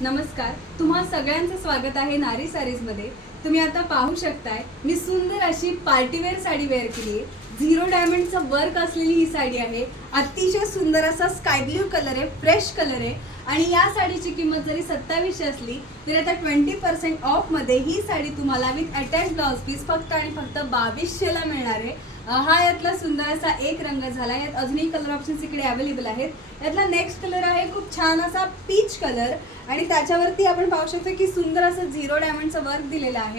नमस्कार तुम्हा सगळ्यांचं स्वागत आहे नारी सारीजमध्ये. तुम्ही आता पाहू शकताय मी सुंदर अशी पार्टीवेअर साडी वेअर केली आहे. झिरो डायमंडचं वर्क असलेली ही साडी आहे. अतिशय सुंदर असा स्काय ब्ल्यू कलर आहे फ्रेश कलर आहे. आणि या साडीची किंमत जरी सत्तावीसशे असली तरी आता ट्वेंटी पर्सेंट ऑफमध्ये ही साडी तुम्हाला विथ अटॅच ब्लाउज पीस फक्त आणि फक्त बावीसशेला मिळणार आहे. हा यातला सुंदर असा एक रंग झाला. यात अजूनही कलर ऑप्शन्स इकडे अवेलेबल आहेत. यातला नेक्स्ट कलर आहे खूप छान असा पीच कलर आणि त्याच्यावरती आपण पाहू शकतो की सुंदर असं झिरो डायमंडचं वर्क दिलेलं आहे.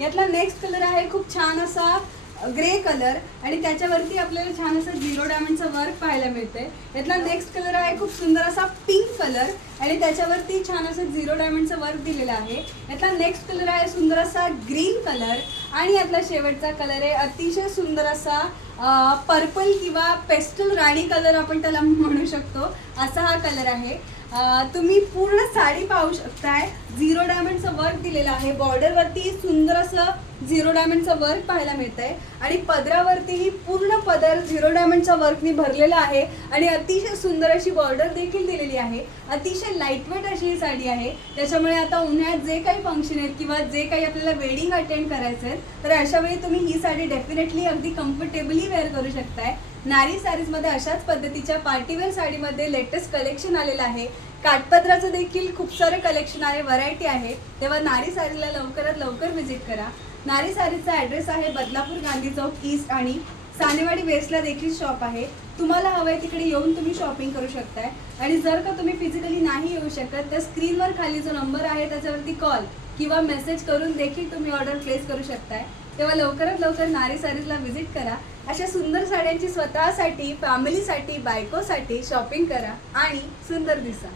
यातला नेक्स्ट कलर आहे खूप छान असा ग्रे कलर आणि त्याच्यावरती आपल्याला छान असं झिरो डायमंडचं वर्क पाहायला मिळते यातला नेक्स्ट कलर आहे खूप सुंदर असा पिंक कलर आणि त्याच्यावरती छान असं झिरो डायमंडचं वर्क दिलेलं आहे. यातला नेक्स्ट कलर आहे सुंदर असा ग्रीन कलर आणि यातला शेवटचा कलर आहे अतिशय सुंदर असा पर्पल किंवा पेस्टल राणी कलर आपण त्याला म्हणू शकतो. असा हा कलर आहे. तुम्ही पूर्ण साडी पाहू शकताय. झिरो डायमंडचं वर्क दिलेलं आहे. बॉर्डरवरती सुंदर असं झिरो डायमंडचं वर्क पाहायला मिळतंय. आणि पदरावरतीही पूर्ण पदर झिरो डायमंडच्या वर्कनी भरलेला आहे. आणि अतिशय सुंदर अशी बॉर्डर देखील दिलेली आहे. अतिशय लाईटवेट अशी ही साडी आहे. त्याच्यामुळे आता उन्हाळ्यात जे काही फंक्शन आहेत किंवा जे काही आपल्याला वेडिंग अटेंड करायचं आहे तर अशा वेळी तुम्ही ही साडी डेफिनेटली अगदी कम्फर्टेबली वेअर करू शकताय. नारी साडीजमध्ये अशाच पद्धतीच्या पार्टीवेअर साडीमध्ये लेटेस्ट कलेक्शन आलेलं आहे. काठपत्राचं देखील खूप सारे कलेक्शन आहे व्हरायटी आहे. तेव्हा नारी साडीला लवकरात लवकर व्हिजिट करा. नारी साडीचा ॲड्रेस आहे बदलापूर गांधी चौक ईस्ट आणि सानेवाडी वेस्टला देखील शॉप आहे. तुम्हाला हवंय तिकडे येऊन तुम्ही शॉपिंग करू शकताय. आणि जर का तुम्ही फिजिकली नाही येऊ शकत तर स्क्रीनवर खाली जो नंबर आहे त्याच्यावरती कॉल किंवा मेसेज करून देखील तुम्ही ऑर्डर प्लेस करू शकताय. तेव्हा लवकरात लवकर नारी सारीजला व्हिजिट करा. अशा सुंदर साड्यांची स्वतःसाठी फॅमिलीसाठी बायकोसाठी शॉपिंग करा आणि सुंदर दिसा.